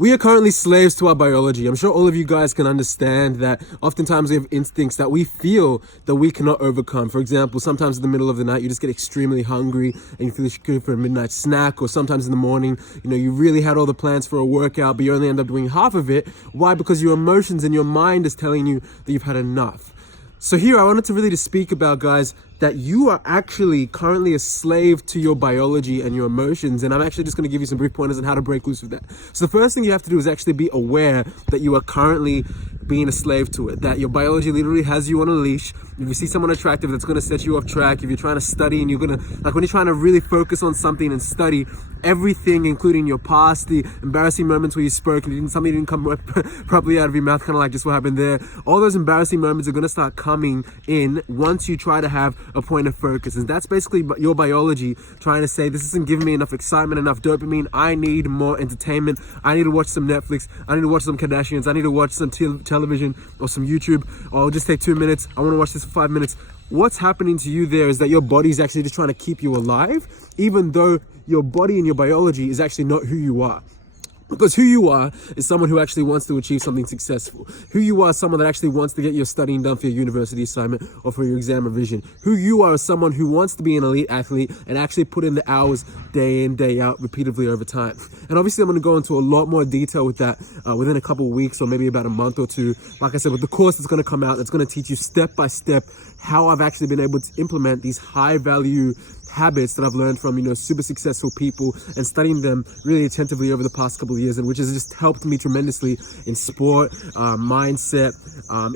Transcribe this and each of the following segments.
We are currently slaves to our biology. I'm sure all of you guys can understand that oftentimes we have instincts that we feel that we cannot overcome. For example, sometimes in the middle of the night, you just get extremely hungry and you feel you should go for a midnight snack, or sometimes in the morning, you really had all the plans for a workout, but you only end up doing half of it. Why? Because your emotions and your mind is telling you that you've had enough. So here I wanted to really to speak about, guys, that you are actually currently a slave to your biology and your emotions. And I'm actually just going to give you some brief pointers on how to break loose with that. So the first thing you have to do is actually be aware that you are currently being a slave to it, that your biology literally has you on a leash. If you see someone attractive, that's going to set you off track. If you're trying to study and you're going to, like when you're trying to really focus on something and study everything, including your past, the embarrassing moments where you spoke and something didn't come properly out of your mouth, kind of like just what happened there. All those embarrassing moments are going to start coming in once you try to have a point of focus. And that's basically your biology trying to say, this isn't giving me enough excitement, enough dopamine. I need more entertainment. I need to watch some Netflix. I need to watch some Kardashians. I need to watch some television or some YouTube, or I'll just take 2 minutes. I want to watch this for 5 minutes. What's happening to you there is that your body's actually just trying to keep you alive, even though your body and your biology is actually not who you are. Because who you are is someone who actually wants to achieve something successful. Who you are is someone that actually wants to get your studying done for your university assignment or for your exam revision. Who you are is someone who wants to be an elite athlete and actually put in the hours day in, day out, repeatedly over time. And obviously I'm going to go into a lot more detail with that within a couple of weeks or maybe about a month or two. Like I said, with the course that's going to come out, that's going to teach you step by step how I've actually been able to implement these high value habits that I've learned from, super successful people and studying them really attentively over the past couple of years, and which has just helped me tremendously in sport, mindset,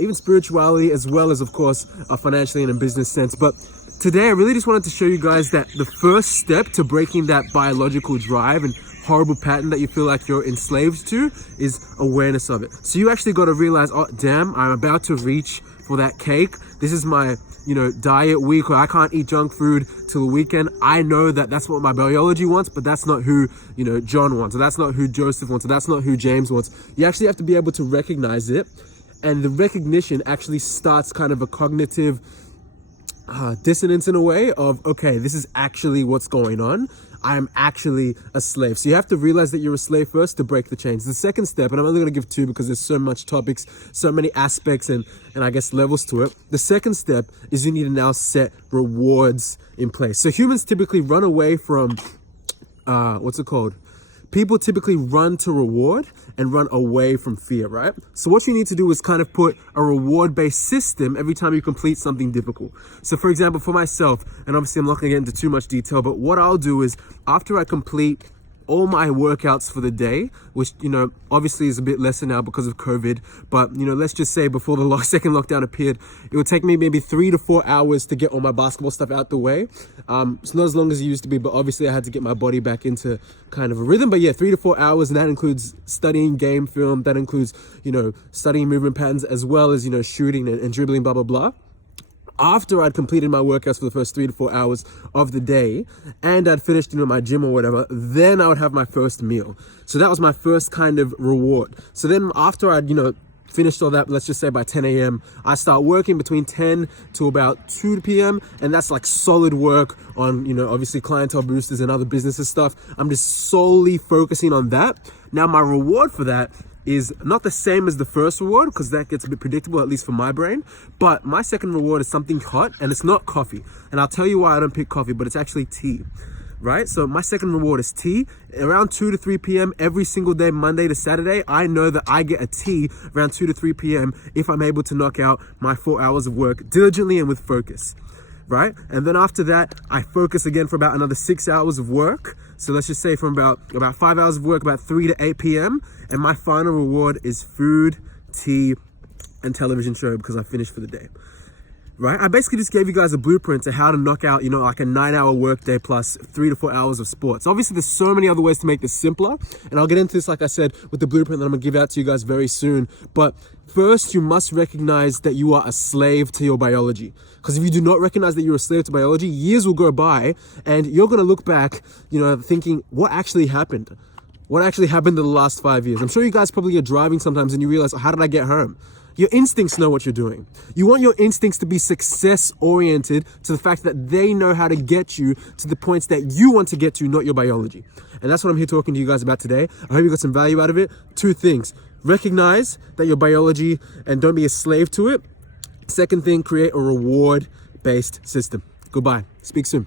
even spirituality, as well as, of course, financially and in business sense. But today I really just wanted to show you guys that the first step to breaking that biological drive and horrible pattern that you feel like you're enslaved to is awareness of it. So you actually got to realize, oh damn, I'm about to reach for that cake. This is my diet week, or I can't eat junk food till the weekend. I know that that's what my biology wants, but that's not who John wants, or that's not who Joseph wants, or that's not who James wants. You actually have to be able to recognize it, and the recognition actually starts kind of a cognitive dissonance in a way of, okay, this is actually what's going on. I am actually a slave. So you have to realize that you're a slave first to break the chains. The second step, and I'm only going to give two because there's so much topics, so many aspects and I guess levels to it. The second step is you need to now set rewards in place. So humans typically run away from, people typically run to reward and run away from fear, right? So what you need to do is kind of put a reward-based system every time you complete something difficult. So for example, for myself, and obviously I'm not gonna get into too much detail, but what I'll do is after I complete all my workouts for the day, which, obviously is a bit lesser now because of COVID, but, let's just say before the second lockdown appeared, it would take me maybe 3 to 4 hours to get all my basketball stuff out the way. It's not as long as it used to be, but obviously I had to get my body back into kind of a rhythm. But yeah, 3 to 4 hours, and that includes studying game film, that includes, studying movement patterns, as well as, shooting and dribbling, blah, blah, blah. After I'd completed my workouts for the first 3 to 4 hours of the day and I'd finished, my gym or whatever, then I would have my first meal. So that was my first kind of reward. So then after I'd, finished all that, let's just say by 10 a.m., I start working between 10 to about 2 p.m. And that's like solid work on, obviously clientele boosters and other businesses stuff. I'm just solely focusing on that. Now my reward for that is not the same as the first reward, because that gets a bit predictable, at least for my brain. But my second reward is something hot, and it's not coffee. And I'll tell you why I don't pick coffee, but it's actually tea, right? So my second reward is tea. Around 2 to 3 p.m. every single day, Monday to Saturday, I know that I get a tea around 2 to 3 p.m. if I'm able to knock out my 4 hours of work diligently and with focus. Right? And then after that, I focus again for about another 6 hours of work. So let's just say from about 5 hours of work, about 3 to 8 p.m. And my final reward is food, tea, and television show because I finished for the day. Right? I basically just gave you guys a blueprint to how to knock out, like a 9-hour workday plus 3 to 4 hours of sports. Obviously, there's so many other ways to make this simpler. And I'll get into this, like I said, with the blueprint that I'm going to give out to you guys very soon. But first, you must recognize that you are a slave to your biology. Because if you do not recognize that you're a slave to biology, years will go by and you're going to look back, thinking, what actually happened? What actually happened in the last 5 years? I'm sure you guys probably are driving sometimes and you realize, how did I get home? Your instincts know what you're doing. You want your instincts to be success oriented, to the fact that they know how to get you to the points that you want to get to, not your biology. And that's what I'm here talking to you guys about today. I hope you got some value out of it. 2 things. Recognize that your biology and don't be a slave to it. Second thing, create a reward-based system. Goodbye. Speak soon.